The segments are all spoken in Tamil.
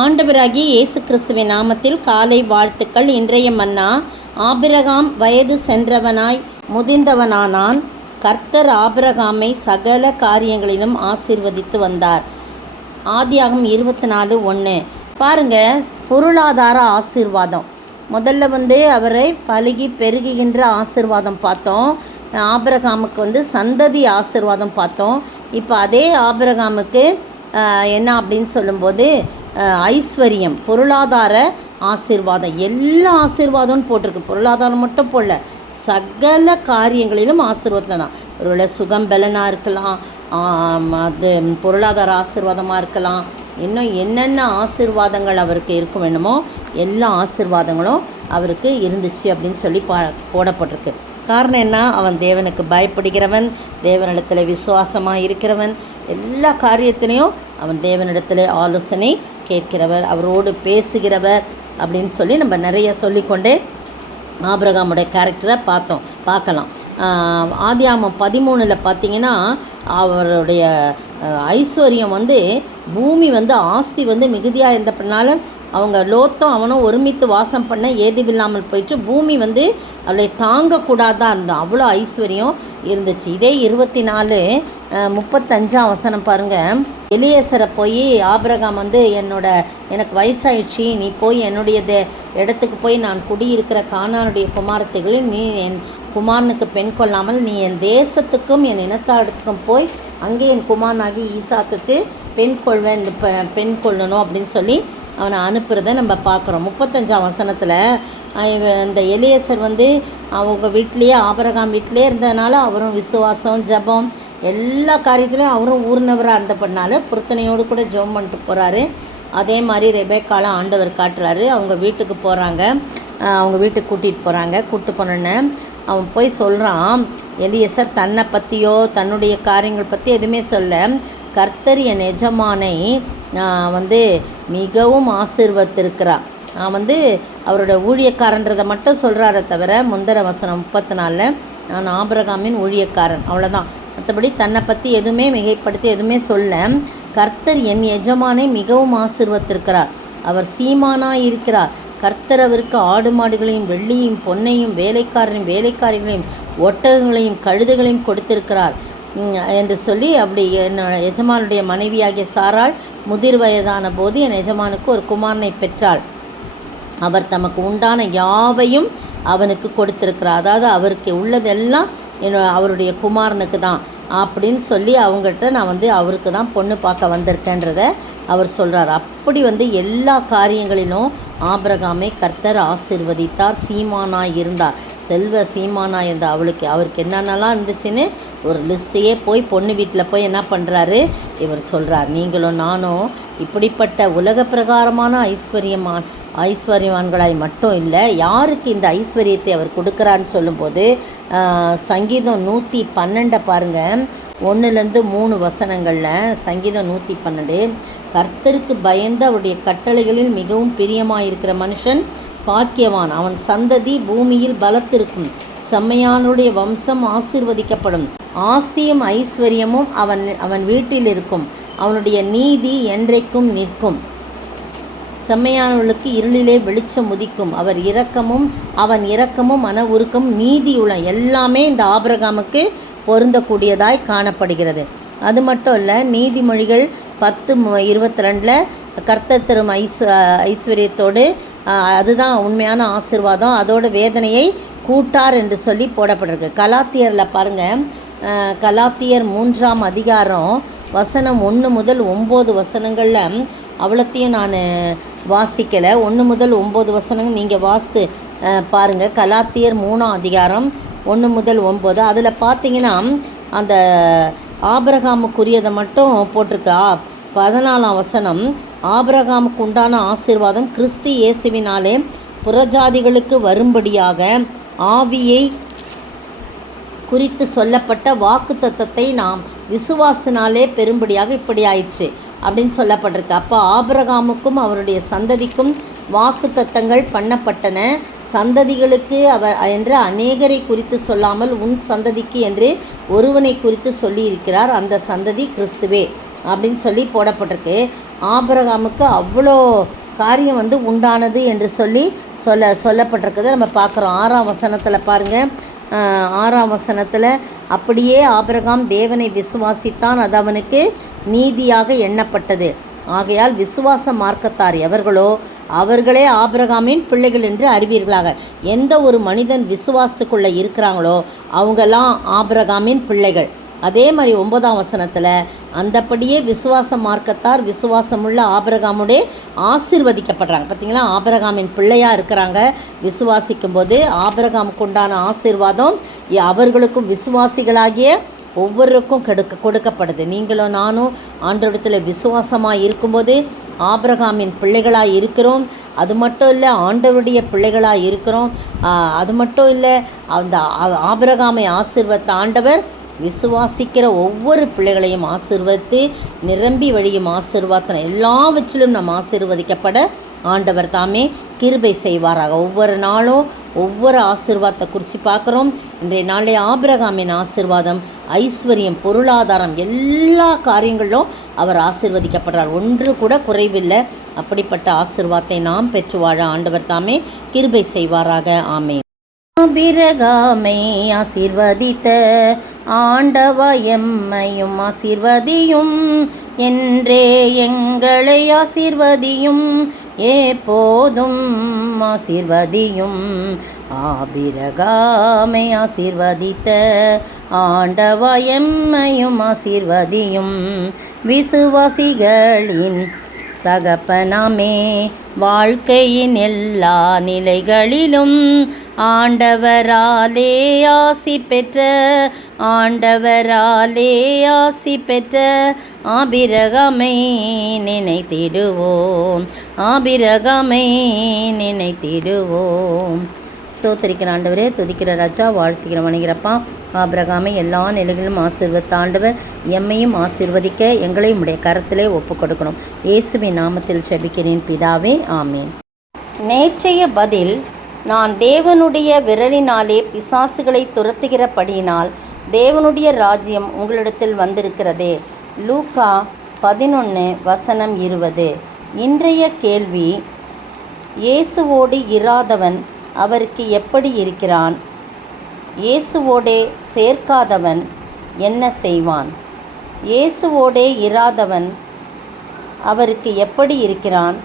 ஆண்டவராகிய இயேசு கிறிஸ்துவின் நாமத்தில் காலை வாழ்த்துக்கள். இன்றைய மன்னா, ஆபிரகாம் வயது சென்றவனாய் முதிர்ந்தவனானான். கர்த்தர் ஆபிரகாமை சகல காரியங்களிலும் ஆசீர்வதித்து வந்தார். ஆதியாகமம் 24:1. பாருங்க, பொருளாதார ஆசீர்வாதம். முதல்ல அவரை பலுகி பெருகுகின்ற ஆசீர்வாதம் பார்த்தோம். ஆபிரகாமுக்கு சந்ததி ஆசீர்வாதம் பார்த்தோம். இப்போ அதே ஆபிரகாமுக்கு என்ன அப்படின்னு சொல்லும்போது ஐஸ்வர்யம், பொருளாதார ஆசீர்வாதம், எல்லா ஆசீர்வாதம்னு போட்டிருக்கு. பொருளாதாரம் மட்டும் போடல, சகல காரியங்களிலும் ஆசீர்வாதம் தான். ஒருவேளை சுகம் பலனாக இருக்கலாம், அது பொருளாதார ஆசீர்வாதமாக இருக்கலாம், இன்னும் என்னென்ன ஆசீர்வாதங்கள் அவருக்கு இருக்கும் வேணுமோ எல்லா ஆசீர்வாதங்களும் அவருக்கு இருந்துச்சு அப்படின்னு சொல்லி போடப்பட்டிருக்கு. காரணம் என்ன? அவன் தேவனுக்கு பயப்படுகிறவன், தேவனிடத்தில் விசுவாசமாக இருக்கிறவன், எல்லா காரியத்திலையும் அவன் தேவனிடத்தில் ஆலோசனை கேட்கிறவர், அவரோடு பேசுகிறவர் அப்படின்னு சொல்லி நம்ம நிறைய சொல்லிக்கொண்டே ஆபிரகாமுடைய கேரக்டரை பார்க்கலாம். ஆதியாகமம் 13 பார்த்திங்கன்னா அவருடைய ஐஸ்வர்யம் பூமி ஆஸ்தி மிகுதியாக இருந்தப்பனால அவங்க லோத்தும் அவனும் ஒருமித்து வாசம் பண்ண ஏதுவில்லாமல் போயிட்டு பூமி அவளை தாங்கக்கூடாதான் இருந்தான். அவ்வளோ ஐஸ்வர்யம் இருந்துச்சு. இதே 24:35 பாருங்கள். எலியேசரை போய் ஆபிரகாம் எனக்கு வயசாயிடுச்சு, நீ போய் என்னுடைய இடத்துக்கு போய் நான் குடியிருக்கிற கானானுடைய குமாரத்தைகளில் நீ என் குமாரனுக்கு பெண் கொள்ளாமல் நீ என் தேசத்துக்கும் என் இனத்தாடத்துக்கும் போய் அங்கே என் குமாரனாகி ஈசாக்குக்கு பெண் கொள்ளணும் அப்படின்னு சொல்லி அவனை அனுப்புறதை நம்ம பார்க்குறோம். 35 இந்த எலியேசர் அவங்க வீட்டிலேயே, ஆபிரகாம் வீட்டிலே இருந்ததுனால அவரும் விசுவாசம், ஜபம், எல்லா காரியத்திலையும் அவரும் ஊர்னவராக இருந்தப்படனால பொருத்தனையோடு கூட ஜெபம் பண்ணிட்டு போகிறாரு. அதே மாதிரி ரெபேக்கால ஆண்டவர் காட்டுறாரு. அவங்க வீட்டுக்கு போகிறாங்க, அவங்க வீட்டுக்கு கூட்டிகிட்டு போனோன்னே அவன் போய் சொல்கிறான். எலியேசர் தன்னை பற்றியோ தன்னுடைய காரியங்கள் பற்றி எதுவுமே சொல்ல, கர்த்தர் என் எஜமானை மிகவும் ஆசீர்வதித்திருக்கிறார். நான் அவரோட ஊழியக்காரன்றதை மட்டும் சொல்கிறாரே தவிர, முந்திர வசனம் 34 நான் ஆபிரகாமின் ஊழியக்காரன், அவ்வளோதான். மற்றபடி தன்னை பற்றி எதுவுமே மிகைப்படுத்தி எதுவுமே சொல்ல, கர்த்தர் என் எஜமானை மிகவும் ஆசீர்வதித்திருக்கிறார், அவர் சீமானாய் இருக்கிறார், கர்த்தர் அவருக்கு ஆடு மாடுகளையும் வெள்ளியும் பொன்னையும் வேலைக்காரிகளையும் ஒட்டகங்களையும் கழுதைகளையும் கொடுத்திருக்கிறார் என்று சொல்லி, அப்படி என்னோட எஜமானுடைய மனைவியாகிய சாராள் முதிர் வயதான போது என் எஜமானுக்கு ஒரு குமாரனை பெற்றாள், அவர் தமக்கு உண்டான யாவையும் அவனுக்கு கொடுத்திருக்கிறார். அதாவது அவருக்கு உள்ளதெல்லாம் அவருடைய குமாரனுக்கு தான் அப்படின்னு சொல்லி அவங்ககிட்ட நான் அவருக்கு தான் பொண்ணு பார்க்க வந்திருக்கேன்றதை அவர் சொல்கிறார். அப்படி எல்லா காரியங்களிலும் ஆபிரகாமை கர்த்தர் ஆசீர்வதித்தார். சீமானாய் இருந்தார், செல்வ சீமானாய் இருந்தார். அவருக்கு என்னென்னலாம் இருந்துச்சுன்னு ஒரு லிஸ்ட்டையே போய் பொண்ணு வீட்டில் போய் என்ன பண்ணுறாரு, இவர் சொல்கிறார், நீங்களும் நானும் இப்படிப்பட்ட உலக பிரகாரமான ஐஸ்வர்யவான்களாய் மட்டும் இல்லை, யாருக்கு இந்த ஐஸ்வர்யத்தை அவர் கொடுக்குறான்னு சொல்லும்போது சங்கீதம் 112 பாருங்கள், 1-3 சங்கீதம் 112, கர்த்தருக்கு பயந்து அவருடைய கட்டளைகளில் மிகவும் பிரியமாயிருக்கிற மனுஷன் பாக்கியவான், அவன் சந்ததி பூமியில் பலத்திருக்கும், செம்மையானுடைய வம்சம் ஆசீர்வதிக்கப்படும், ஆஸ்தியும் ஐஸ்வர்யமும் அவன் வீட்டில் இருக்கும், அவனுடைய நீதி என்றைக்கும் நிற்கும், செம்மையானவர்களுக்கு இருளிலே வெளிச்சம் உதிக்கும், அவன் இரக்கமும் மன உருக்கம் நீதியுள்ள எல்லாமே இந்த ஆபிரகாமுக்கு பொருந்தக்கூடியதாய் காணப்படுகிறது. அது மட்டும் இல்லை, நீதிமொழிகள் 10:22 கர்த்தர் தரும் ஐஸ்வர்யத்தோடு அதுதான் உண்மையான ஆசீர்வாதம், அதோட வேதனையை கூட்டார் என்று சொல்லி போடப்பட்டிருக்கு. கலாத்தியரில் பாருங்கள், கலாத்தியர் 3 வசனம் 1-9 அவ்வளோத்தையும் நான் வாசிக்கலை. 1-9 நீங்கள் வாசித்து பாருங்கள். கலாத்தியர் 3 1-9 அதில் பார்த்தீங்கன்னா அந்த ஆபிரகாமுக்குரியதை மட்டும் போட்டிருக்கா. 14 ஆபிரகாமுக்கு உண்டான ஆசீர்வாதம் கிறிஸ்து இயேசுவினாலே புறஜாதிகளுக்கு வரும்படியாக ஆவியை குறித்து சொல்லப்பட்ட வாக்கு தத்தத்தை நாம் விசுவாசத்தினாலே பெரும்படியாக இப்படி ஆயிற்று அப்படின்னு சொல்லப்பட்டிருக்கு. அப்போ ஆபிரகாமுக்கும் அவருடைய சந்ததிக்கும் வாக்கு தத்தங்கள் பண்ணப்பட்டன. சந்ததிகளுக்கு என்று அநேகரை குறித்து சொல்லாமல் உன் சந்ததிக்கு என்று ஒருவனை குறித்து சொல்லியிருக்கிறார். அந்த சந்ததி கிறிஸ்துவே. அப்படின்னு சொல்லி போடப்பட்டிருக்கு. ஆபிரகாமுக்கு அவ்வளோ காரியம் உண்டானது என்று சொல்லப்பட்டிருக்குது நம்ம பார்க்குறோம். 6ஆம் வசனத்தில் பாருங்கள். 6ஆம் வசனத்தில், அப்படியே ஆபிரகாம் தேவனை விசுவாசித்தான், அது அவனுக்கு நீதியாக எண்ணப்பட்டது. ஆகையால் விசுவாச மார்க்கத்தார் எவர்களோ அவர்களே ஆபிரகாமின் பிள்ளைகள் என்று அறிவீர்களாக. எந்த ஒரு மனிதன் விசுவாசத்துக்குள்ளே இருக்கிறாங்களோ அவங்கெல்லாம் ஆபிரகாமின் பிள்ளைகள். அதே மாதிரி 9ஆம் வசனத்தில், அந்தப்படியே விசுவாச மார்க்கத்தார் விசுவாசமுள்ள ஆபிரகாமுடைய ஆசீர்வதிக்கப்படுறாங்க. பார்த்திங்களா, ஆபிரகாமின் பிள்ளையாக இருக்கிறாங்க. விசுவாசிக்கும் போது ஆபிரகாமுக்கு உண்டான ஆசீர்வாதம் அவர்களுக்கும் விசுவாசிகளாகிய ஒவ்வொருக்கும் கொடுக்கப்படுது. நீங்களும் நானும் ஆண்டவரிடத்தில் விசுவாசமாக இருக்கும்போது ஆபிரகாமின் பிள்ளைகளாக இருக்கிறோம். அது மட்டும் இல்லை, ஆண்டவருடைய பிள்ளைகளாக இருக்கிறோம். அது மட்டும் இல்லை, அந்த ஆபிரகாமை ஆசீர்வதித்த ஆண்டவர் விசுவாசிக்கிற ஒவ்வொரு பிள்ளைகளையும் ஆசீர்வதித்து நிரம்பி வழியும் ஆசீர்வாதம் எல்லாவற்றிலும் நாம் ஆசீர்வதிக்கப்பட ஆண்டவர் தாமே கிருபை செய்வாராக. ஒவ்வொரு நாளும் ஒவ்வொரு ஆசீர்வாதத்தை குறித்து பார்க்குறோம். இன்றைய நாளே ஆபிரகாமின் ஆசீர்வாதம், ஐஸ்வர்யம், பொருளாதாரம், எல்லா காரியங்களிலும் அவர் ஆசீர்வதிக்கப்படுறார். ஒன்று கூட குறைவில்லை. அப்படிப்பட்ட ஆசீர்வாதத்தை நாம் பெற்று வாழ ஆண்டவர் தாமே கிருபை செய்வாராக. ஆமென். ஆபிரகாமை ஆசீர்வதித்த ஆண்டவா எம்மையும் ஆசீர்வதியும், என்றே எங்களை ஆசீர்வதியும், எப்போதும் ஆசீர்வதியும். ஆபிரகாமை ஆசீர்வதித்த ஆண்டவா எம்மையும் ஆசீர்வதியும். விசுவாசிகளின் தகப்பனாமே, வாழ்க்கையின் எல்லா நிலைகளிலும் ஆண்டவராலே ஆசி பெற்ற ஆபிரகாமை நினைத்திடுவோம். சோத்தரிக்கிற ஆண்டவரே, துதிக்கிற ராஜா, வாழ்த்துக்கிற வணிகிறப்பா. ஆபிரகாமை எல்லா நிலைகளிலும் ஆசீர்வதித்த ஆண்டவர் எம்மையும் ஆசீர்வதிக்க எங்களையும் உடைய கரத்திலே ஒப்பு கொடுக்கணும். இயேசுவின் நாமத்தில் ஜெபிக்கிறேன் பிதாவே, ஆமீன். நேற்றைய பதில், நான் தேவனுடைய விரலினாலே பிசாசுகளை துரத்துகிறபடியினால் தேவனுடைய ராஜ்யம் உங்களிடத்தில் வந்திருக்கிறதே. லூக்கா 11:20. இன்றைய கேள்வி, இயேசுவோடு இராதவன் அவருக்கு எப்படி இருக்கிறான்? இயேசுவோடே சேர்க்காதவன் என்ன செய்வான்? இயேசுவோடே இராதவன் அவருக்கு எப்படி இருக்கிறான்?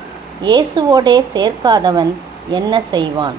இயேசுவோடே சேர்க்காதவன் என்ன செய்வான்?